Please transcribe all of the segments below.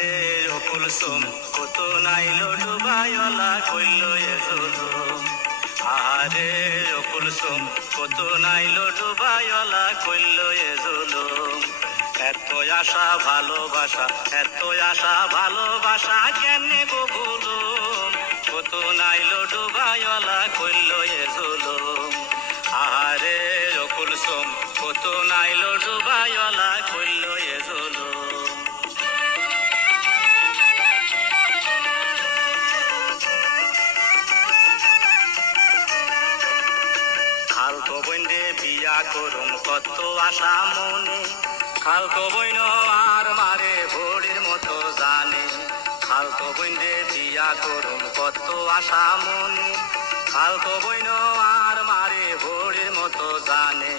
আহারে ও কুলসুম কত নাইলো ডুবাইলা কইল এ জুলুম। আহারে ও কুলসুম কত নাইলো ডুবাইলা কইল এ জুলুম। এত আশা ভালোবাসা, এত আশা ভালোবাসা কেনে গো ভুলুম। কত নাইলো ডুবাইলা কইল এ জুলুম। আহারে ও কুলসুম কত নাইলো ডুবাইলা কইল এ জুলুম। খালতো বইন্দে বিয়া করুম কত আশা মনে। খালতো বইন আর মারে ভোরের মতো জানে। খালতো বইন্দে বিয়া করুম কত আশা মনে। খালতো বইন আর মারে ভোরের মতো জানে।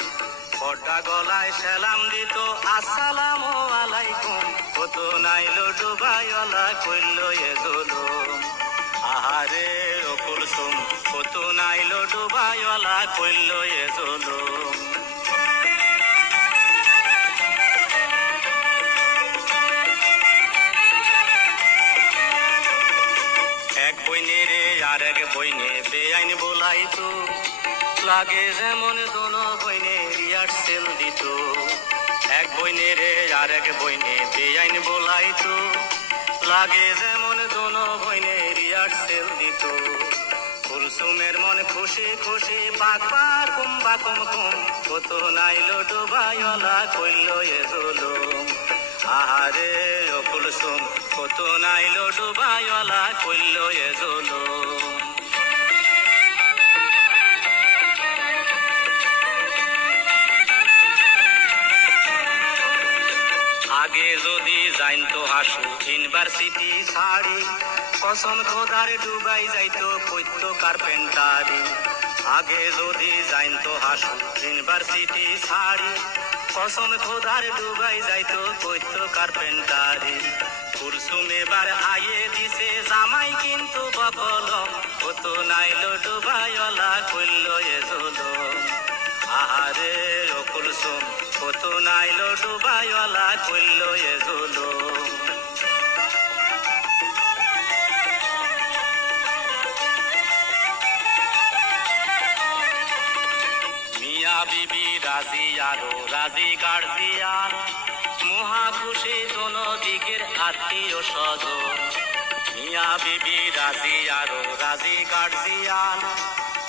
পর্দা গলায় সালাম দিত আসসালামু আলাইকুম। কত নাইলো ডুবাইলা কইল এ জুলুম। আহারে ও কুলসুম কত নাইলো ডুবাইলা কইল এ জুলুম। এক বইনে রে আর এক বইনে বেআইন বলাইতো। লাগে যেমন দোনো বইনে রিহার্সেল দিত। এক বইনে রে আর এক বইনে বেআইন বলাইতো। লাগে যেমন দোনো বইনে রিহার্সেল দিত। কুলসুমের মন খুশি খুশি বাকবা কুম্বা কুম কুম। কত নাইলো ডুবাইলা কইল এ জুলুম। আহারে ও কুলসুম কত নাইলো ডুবাইলা কইল এ জুলুম। আগে যদি যাইতো হাসু ইউনিভার্সিটি ছাড়ি। কসম খোদার ডুবাই যাইতো কইতো কার্পেন্টারি। আগে যদি যাইতো হাসু ইউনিভার্সিটি ছাড়ি। কসম খোদার ডুবাই যাইতো কইতো কার্পেন্টারি। কুলসুম এবার আইয়ে দিছে জামাই কিন্তু বকলম। কত নাইলো ডুবাইলা কইল এ জুলুম। আহারে ও কুলসুম কত নাইলো ডুবাইলা কইল এ জুলুম। মিয়া বিবি রাজি আরো রাজি গার্জিয়ান। মহা খুশি দোনো দিকের আত্মীয় স্বজন। মিয়া বিবি রাজি আরো রাজি গার্জিয়ান।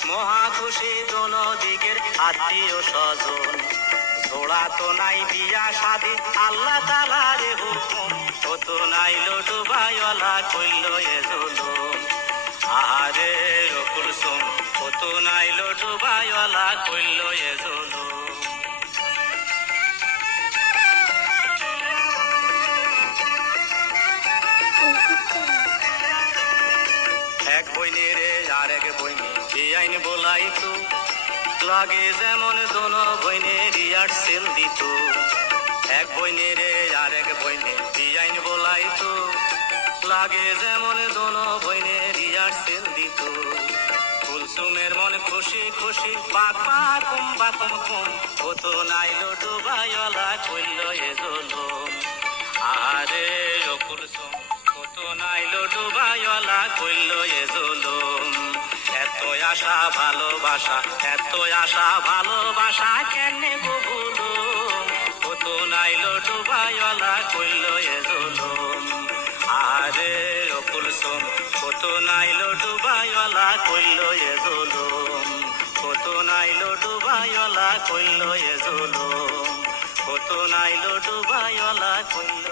মহা খুশি দোনো দিকের আত্মীয় স্বজন। জোড়া তো নাই বিয়া শাদি আল্লাহ তাআলার হুকুম। কত নাইলো ডুবাইলা কইল এ জুলুম। আহারে ও কুলসুম কত নাইলো ডুবাইলা কইল এ জুলুম। এক বইনে রে আর এক বইনে বেআইন বলাইতো। লাগে যেমন দোনো বইনে রিহার্সেল দিত। এক বইনে রে আর এক বইনে বেআইন বলাইতো। লাগে যেমন দোনো বইনে রিহার্সেল দিত। কুলসুমের মন খুশি খুশি বাকবা কুম্বা কুম কুম। কত নাইলো ডুবাইলা কইল এ জুলুম। আহারে ও কুলসুম কত নাইলো ডুবাইলা কইল এ জুলুম। এত আশা ভালোবাসা, এত আশা ভালোবাসা কেনে গো ভুলুম। কত নাইলো ডুবাইলা কইল এ জুলুম। আহারে ও কুলসুম কত নাইলো ডুবাইলা কইল এ জুলুম। কত নাইলো ডুবাইলা কইল এ জুলুম। কত নাইলো ডুবাইলা কইল